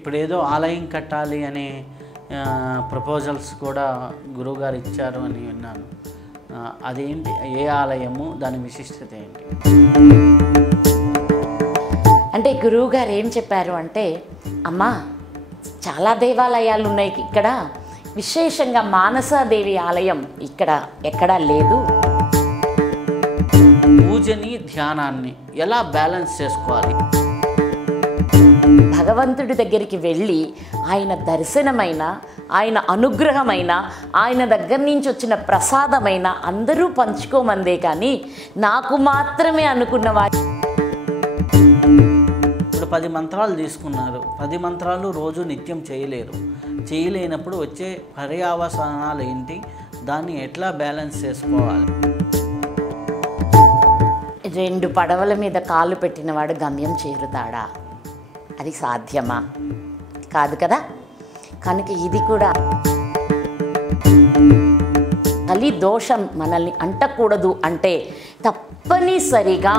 ఇప్పుడేదో ఆలయం కట్టాలి అనే ప్రపోజల్స్ కూడా గురువుగారు ఇచ్చారు అని విన్నాను. అదేంటి, ఏ ఆలయము, దాని విశిష్టత ఏంటి? అంటే గురువుగారు ఏం చెప్పారు అంటే, అమ్మా చాలా దేవాలయాలు ఉన్నాయి ఇక్కడ, విశేషంగా మానసాదేవి ఆలయం ఇక్కడ ఎక్కడా లేదు. పూజని ధ్యానాన్ని ఎలా బ్యాలెన్స్ చేసుకోవాలి? భగవంతుడి దగ్గరికి వెళ్ళి ఆయన దర్శనమైన, ఆయన అనుగ్రహమైన, ఆయన దగ్గర నుంచి వచ్చిన ప్రసాదమైన అందరూ పంచుకోమందే కానీ నాకు మాత్రమే అనుకున్న వారు. ఇప్పుడు 10 మంత్రాలు తీసుకున్నారు, 10 మంత్రాలు రోజు నిత్యం చేయలేనప్పుడు వచ్చే పర్యవసానాలు ఏంటి, దాన్ని ఎట్లా బ్యాలెన్స్ చేసుకోవాలి? 2 పడవల మీద కాలు పెట్టినవాడు గమ్యం చేరుతాడా? అది సాధ్యమా? కాదు కదా. కనుక ఇది కూడా కలి దోషం మనల్ని అంటకూడదు అంటే తప్పనిసరిగా